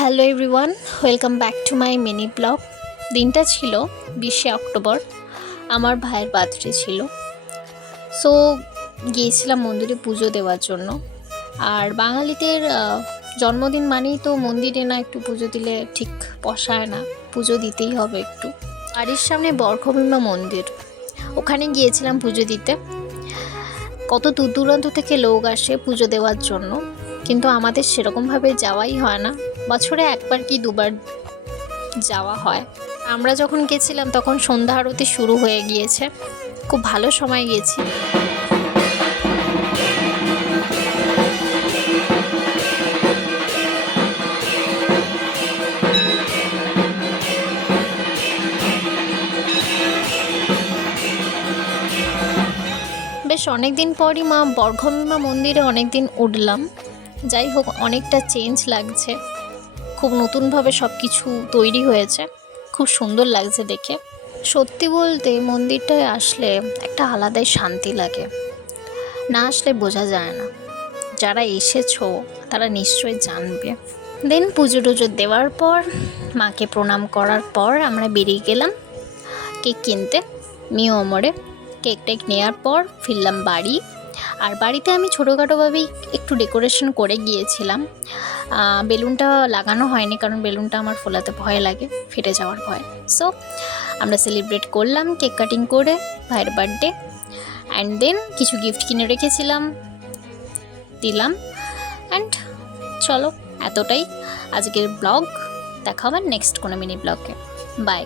Hello everyone, welcome back to my mini blog. দিনটা ছিল 20শে October, আমার ভাইয়ের বার্থডে ছিল। সো গিয়েছিলাম মন্দিরে পুজো দেওয়ার জন্য। আর বাঙালিদের জন্মদিন মানেই তো মন্দিরে না একটু পুজো দিলে ঠিক পোষায় না, পুজো দিতেই হবে একটু। বাড়ির সামনে বর্গভীমা মন্দির, ওখানে গিয়েছিলাম পুজো দিতে। কত দূর দূরান্ত থেকে লোক আসে পুজো দেওয়ার জন্য, কিন্তু আমাদের সেরকমভাবে যাওয়াই হয় না। বছরে একবার কি দুবার যাওয়া হয়। আমরা যখন গেছিলাম তখন সন্ধ্যা আরতি শুরু হয়ে গিয়েছে, খুব ভালো সময় গেছি। বেশ অনেক দিন পরই মা বর্গভীমা মন্দিরে অনেক দিন উঠলাম। যাই হোক, অনেকটা চেঞ্জ লাগছে, খুব নতুনভাবে সব কিছু তৈরি হয়েছে, খুব সুন্দর লাগছে দেখে। সত্যি বলতে মন্দিরটায় আসলে একটা আলাদাই শান্তি লাগে, না আসলে বোঝা যায় না। যারা এসেছো তারা নিশ্চয়ই জানবে। দেন পুজো টুজো দেওয়ার পর, মাকে প্রণাম করার পর আমরা বেরিয়ে গেলাম কেক কিনতে মিও অমরে। কেক টেক নেওয়ার পর ফিরলাম বাড়ি। আর বাড়িতে আমি ছোটোখাটোভাবেই একটু ডেকোরেশন করে গিয়েছিলাম। বেলুনটা লাগানো হয়নি, কারণ বেলুনটা আমার ফোলাতে ভয় লাগে, ফেটে যাওয়ার ভয়। সো আমরা সেলিব্রেট করলাম কেক কাটিং করে ভাইয়ের বার্থডে। অ্যান্ড দেন কিছু গিফট কিনে রেখেছিলাম, দিলাম। অ্যান্ড চলো, এতটাই আজকের ব্লগ। দেখা হবে নেক্সট কোনো মিনি ব্লগে। বাই।